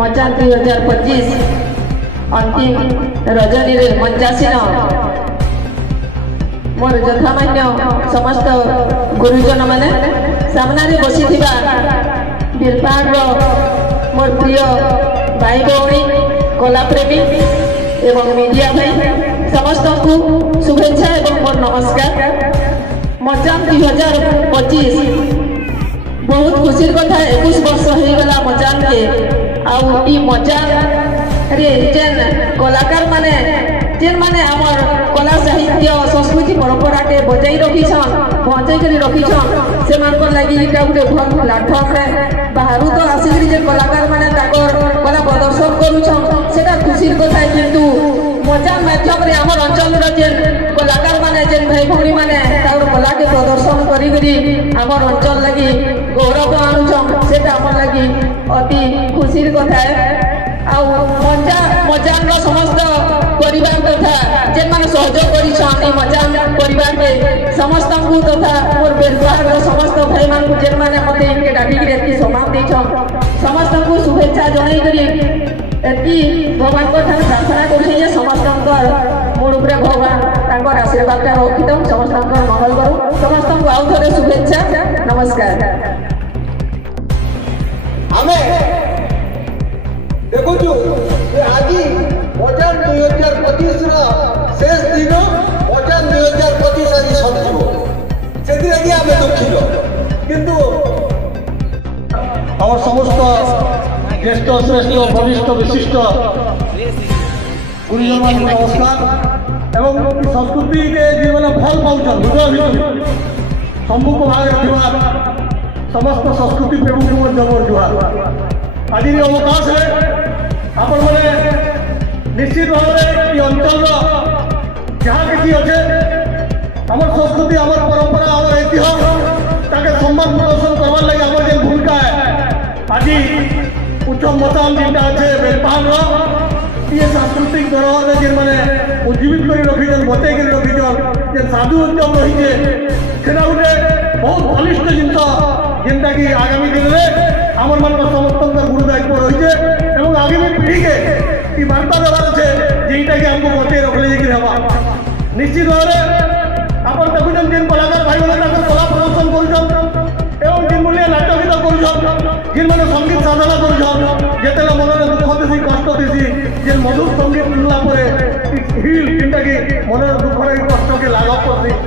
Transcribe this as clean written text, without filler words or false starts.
मचान 2025 अंतिम रजनी रे मंचासीन मोर यथामान्य समस्त गुरुजन माने सामने बसी बिरपाड़ मोर प्रिय भाई भौणी कलाप्रेमी एवं मीडिया भाई समस्त को शुभेच्छा एवं मोर नमस्कार। मचान 2025 बहुत खुशी कथा 21 वर्ष हो गला मचान के आउ ई मचान रे जेन कलाकार माने जेन माने हमर कला साहित्य संस्कृति परंपरा के बजाई रखिछन पहुंचाई करी रखिछन से मानकर लागि इटा गुटे भल प्लेटफॉर्म रे बाहरु तो आसिकरी जे कलाकार माने ताकर कला प्रदर्शन करूछन सेटा खुशी कथा। किंतु मचान माध्यम रे हमर अंचल रे जेन कलाकार माने जेन भाई भौणी माने ताकर कला के प्रदर्शन करी करी हमर अंचल लागि गौरव आणुछन सेटा हमर लागि अति खुशी कथा है। आउ मचान रो समस्त परिवार तथा जेन माने सहयोग करिछन ई मचान परिवार के समस्त को तथा मोर बेरबार रो समस्त भाई मान को जेन माने मते इनके डाकी के एती सम्मान दैछन समस्त को शुभेच्छा जणाई करी एती भगवान को ठान प्रार्थना करू जे समस्त मोर ऊपर भगवान तांकर आशीर्वाद ता रखितौ समस्त मंगल करू समस्त को आउ थरे शुभेच्छा नमस्कार। हमें देखो आज मचान 2025 शेष दिन मचान 2025 आज सरीज से आम दुखित किंतु आम समस्त ज्येष्ठ श्रेष्ठ वरिष्ठ विशिष्ट गुरुजन मान नमस्कार एवं संस्कृति के जीवन फल पाँच हृदय भर सम्मुख भाग समस्त संस्कृति प्रेमी को जबर जुहार आज अवकाश है आपण मैंने निश्चित भाव में अंचल जहाँ किसी अच्छे आम संस्कृति आम परंपरा आम इतिहास ताके सम्मान प्रदर्शन करवार लगे आम जो भूमिका है आज उच्च मचान जिनटा अच्छे बेलपान ये सांस्कृतिक धरोहर जेन मैंने उज्जीवित कर रखीन बतई कर रखीन जे साधु उत्सव रही है गोटे बहुत बलिष्ठ जिनस जेनटा कि आगामी दिन में आम मान समस्त गुरु दायित्व रही है और आगामी पीढ़ी के बार्ता देवार अच्छे जेटा कि आमको बतई रखले हवा निश्चित भाव में आप देखुन जेन कलाकार भाई मैंने कला प्रदर्शन कर जिन भाया नाट्य गीत कर जिन मैंने संगीत साधना कर मन दुख थी कष्ट थी जे मधुर संगीत सुनला हिल जिनटा कि मन दुख कष्ट के लाघव कर